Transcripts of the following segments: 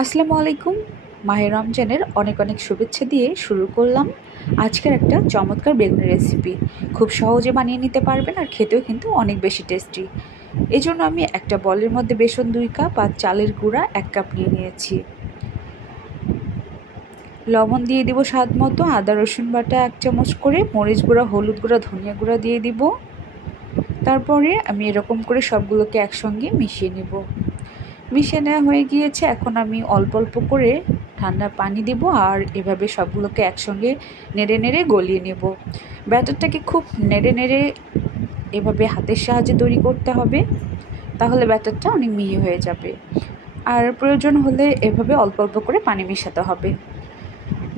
আসসালামু আলাইকুম। মাহে রমজানের অনেক অনেক শুভেচ্ছা দিয়ে শুরু করলাম আজকের একটা চমৎকার বেগুনের রেসিপি। খুব সহজে বানিয়ে নিতে পারবেন আর খেতেও কিন্তু অনেক বেশি টেস্টি। এই জন্য আমি একটা বলের মধ্যে বেসন 2 কাপ আর চালের গুঁড়া 1 কাপ নিয়ে নিয়েছি। লবণ দিয়ে দিব স্বাদ মতো, আদা রসুন বাটা 1 চামচ করে, মরিচ গুঁড়া, হলুদ গুঁড়া, ধনিয়া গুঁড়া দিয়ে দিব। তারপরে আমি এরকম করে সবগুলোকে একসঙ্গে মিশিয়ে নেব। মিশিয়ে নেওয়া হয়ে গিয়েছে। এখন আমি অল্প অল্প করে ঠান্ডা পানি দেব আর এভাবে সবগুলোকে একসঙ্গে নেড়ে নেড়ে গলিয়ে নেব। ব্যাটারটাকে খুব নেড়ে নেড়ে এভাবে হাতের সাহায্যে তৈরি করতে হবে, তাহলে ব্যাটারটা অনেক মিহি হয়ে যাবে। আর প্রয়োজন হলে এভাবে অল্প অল্প করে পানি মেশাতে হবে।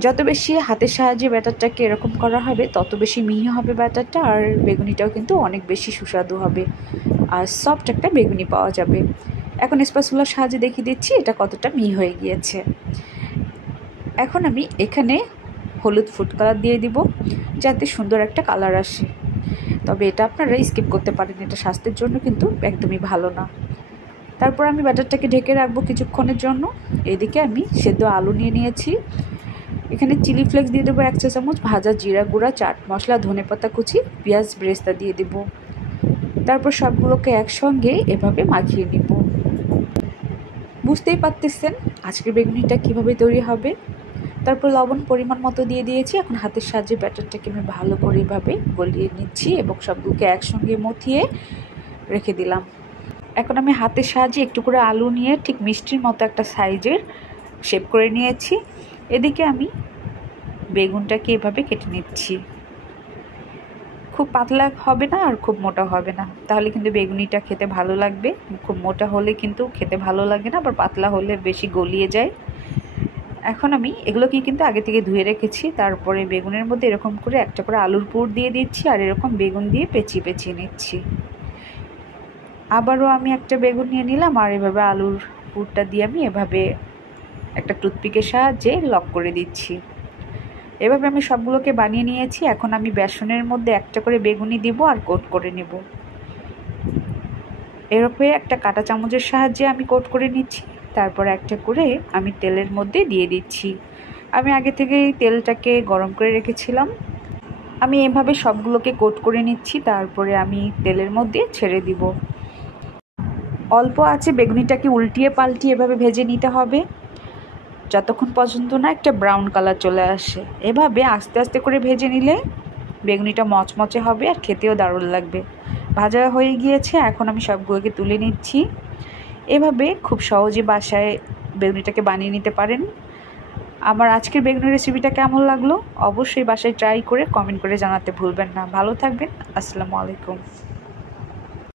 যত বেশি হাতের সাহায্যে ব্যাটারটাকে এরকম করা হবে তত বেশি মিহি হবে ব্যাটারটা, আর বেগুনিটাও কিন্তু অনেক বেশি সুস্বাদু হবে আর সফট একটা বেগুনি পাওয়া যাবে। এখন স্প্যাচুলার সাহায্যে দেখিয়ে দিচ্ছি এটা কতটা মিহি হয়ে গিয়েছে। এখন আমি এখানে হলুদ ফুড কালার দিয়ে দিব যাতে সুন্দর একটা কালার আসে, তবে এটা আপনারা স্কিপ করতে পারেন, এটা স্বাস্থ্যের জন্য কিন্তু একদমই ভালো না। তারপর আমি ব্যাটারটাকে ঢেকে রাখবো কিছুক্ষণের জন্য। এদিকে আমি সেদ্ধ আলু নিয়ে নিয়েছি। এখানে চিলি ফ্লেক্স দিয়ে দেবো 1 চা চামচ, ভাজা জিরা গুঁড়া, চাট মশলা, ধনেপাতা কুচি, পেঁয়াজ বেরেস্তা দিয়ে দেব। তারপর সবগুলোকে একসঙ্গে এভাবে মাখিয়ে নিব। বুঝতেই পারতেছেন আজকের বেগুনিটা কিভাবে তৈরি হবে। তারপর লবণ পরিমাণ মতো দিয়ে দিয়েছি। এখন হাতের সাহায্যে ব্যাটারটাকে আমি ভালো করে এভাবে গলিয়ে নিচ্ছি এবং সবগুলোকে একসঙ্গে মথিয়ে রেখে দিলাম। এখন আমি হাতের সাহায্যে একটু করে আলু নিয়ে ঠিক মিষ্টির মতো একটা সাইজের শেপ করে নিয়েছি। এদিকে আমি বেগুনটাকে এভাবে কেটে নিচ্ছি। খুব পাতলা হবে না আর খুব মোটা হবে না, তাহলে কিন্তু বেগুনিটা খেতে ভালো লাগবে। খুব মোটা হলে কিন্তু খেতে ভালো লাগে না, আবার পাতলা হলে বেশি গলিয়ে যায়। এখন আমি এগুলোকে কিন্তু আগে থেকে ধুয়ে রেখেছি। তারপরে বেগুনের মধ্যে এরকম করে একটা করে আলুর পুর দিয়ে দিচ্ছি আর এরকম বেগুন দিয়ে পেঁচিয়ে পেঁচিয়ে নিচ্ছি। আবারও আমি একটা বেগুন নিয়ে নিলাম আর এভাবে আলুর পুরটা দিয়ে আমি এভাবে একটা টুথপিকের সাহায্যে লক করে দিচ্ছি। এভাবে আমি সবগুলোকে বানিয়ে নিয়েছি। এখন আমি বেসনের মধ্যে একটা করে বেগুনি দিব আর কোট করে নেব। এরকম একটা কাঁটা চামচের সাহায্যে আমি কোট করে নিচ্ছি। তারপর একটা করে আমি তেলের মধ্যে দিয়ে দিচ্ছি। আমি আগে থেকেই তেলটাকে গরম করে রেখেছিলাম। আমি এভাবে সবগুলোকে কোট করে নিচ্ছি, তারপরে আমি তেলের মধ্যে ছেড়ে দিব। অল্প আছে বেগুনিটাকে উল্টিয়ে পাল্টিয়ে এভাবে ভেজে নিতে হবে যতক্ষণ পর্যন্ত না একটা ব্রাউন কালার চলে আসে। এভাবে আস্তে আস্তে করে ভেজে নিলে বেগুনিটা মচমচে হবে আর খেতেও দারুণ লাগবে। ভাজা হয়ে গিয়েছে, এখন আমি সবগুলোকে তুলে নিচ্ছি। এভাবে খুব সহজে বাসায় বেগুনিটাকে বানিয়ে নিতে পারেন। আমার আজকের বেগুনের রেসিপিটা কেমন লাগলো অবশ্যই বাসায় ট্রাই করে কমেন্ট করে জানাতে ভুলবেন না। ভালো থাকবেন। আসসালামু আলাইকুম।